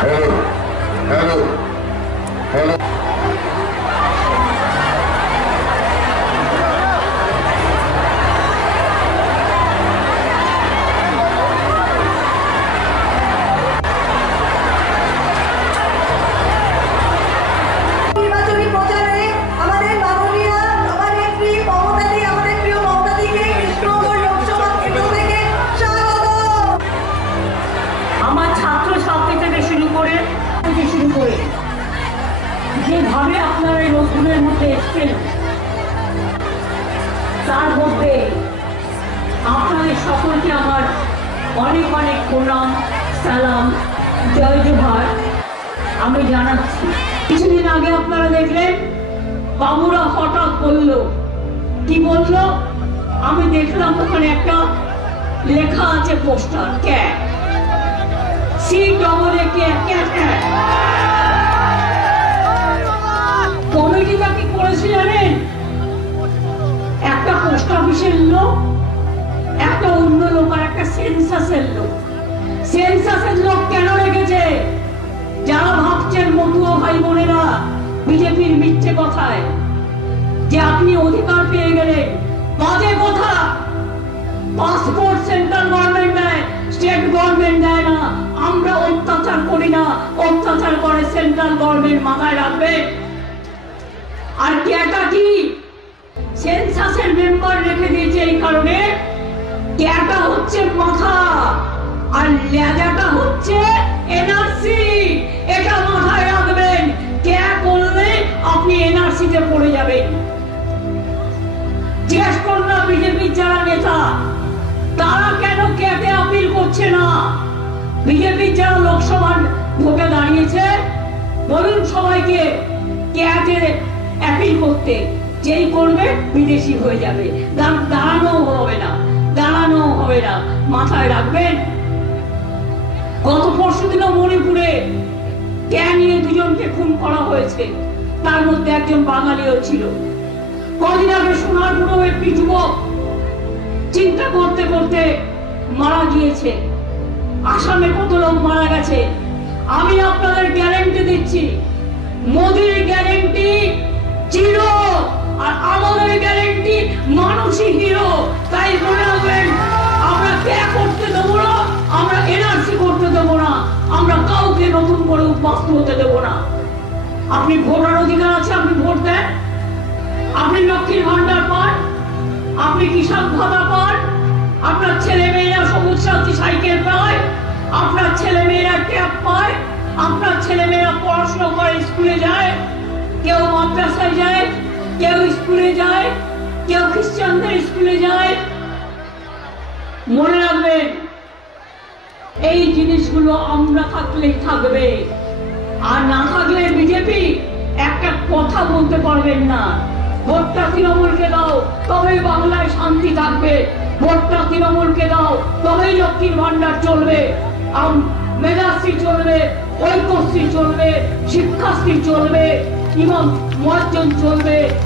Alô? Alô? জীবনের মধ্যে এসছেন তার মধ্যে আপনাদের সকলকে আমার অনেক অনেক প্রণাম, সালাম, জয় জোহার। আমি জানাচ্ছি, কিছুদিন আগে আপনারা দেখলেন, বাবুরা হঠাৎ বলল, কি বলল? আমি দেখলাম ওখানে একটা লেখা আছে poster cat C double A cat cat জানেন? একটা পোস্ট অফিসের লোক, একটা অন্য লোক আর একটা সেন্সাসের লোক। সেন্সাসের লোক কেন রেখেছে? যারা ভাবছেন মতুয়া ভাই বোনেরা বিজেপির মিথ্যে কথায়, যে আপনি অধিকার পেয়ে গেলেন, বাজে কথা। পাসপোর্ট সেন্ট্রাল গভর্নমেন্ট দেয় স্টেট গভর্নমেন্ট দেয় না। আমরা অত্যাচার করি না, অত্যাচার করে সেন্ট্রাল গভর্নমেন্ট মাথায় রাখবে আর ক্যাটা কি? সেন্সাসের মেম্বার রেখে দিয়েছে এই কারণে। ক্যাটা হচ্ছে মাথা, আর লেজাটা হচ্ছে এনআরসি এটা মাথায় রাখবেন। ক্যা করলে আপনি এনআরসিতে পড়ে যাবেন। জিজ্ঞেস করুন না বিজেপির যারা নেতা। তারা কেন ক্যাটে আপিল করছে না? বিজেপির যারা লোকসভা ভোটে দাঁড়িয়েছে, বলুন সবাইকে ক্যাটে অ্যাপিল করতে। যেই করবে, বিদেশি হয়ে যাবে। দাঁড়- দাঁড়ানো হবে না। দাঁড়ানো হবে না। মাথায় রাখবেন। গত পরশু দিনও মণিপুরে ক্যা নিয়ে দুজনকে খুন করা হয়েছে। তার মধ্যে একজন বাঙালিও ছিল। কদিন আগে সোনার সোনারপুরও একটি যুবক চিন্তা করতে করতে মারা গিয়েছে। আসামে কত লোক মারা গেছে। আমি আপনাদের গ্যারেন্টি দিচ্ছি। মোদির গ্যারেন্টি জিরো। আর আমাদের গ্যারেন্টি মানুষই হিরো তাই মনে রাখবেন, আমরা ক্যা করতে দেবো না, আমরা এনআরসি করতে দেবো না, আমরা কাউকে নতুন করে উদ্বাস্ত হতে দেবো না। আপনি ভোটার অধিকার আছে, আপনি ভোট দেন। আপনি লক্ষ্মীর ভান্ডার পান, আপনি কৃষক ভাতা পান, আপনার ছেলে মেয়েরা সবুজ সাথী সাইকেল পায়, আপনার ছেলে মেয়েরা ট্যাব পায়, আপনার ছেলে মেয়েরা পড়াশোনা করে স্কুলে যায় কেউ মাদ্রাসায় যায়, কেউ স্কুলে যায়, কেউ খ্রিস্টানদের স্কুলে যায়। মনে রাখবেন এই জিনিসগুলো আমরা থাকলেই থাকবে। আর না থাকলে বিজেপি একটা কথা বলতে পারবেন না। ভোটটা তৃণমূলকে দাও, তবেই বাংলায় শান্তি থাকবে। ভোটটা তৃণমূলকে দাও, তবেই লক্ষ্মীর ভান্ডার চলবে। মেধাশ্রী চলবে, ঐক্যশ্রী চলবে, শিক্ষাশ্রী চলবে। ইমাম মহাজন চলবে।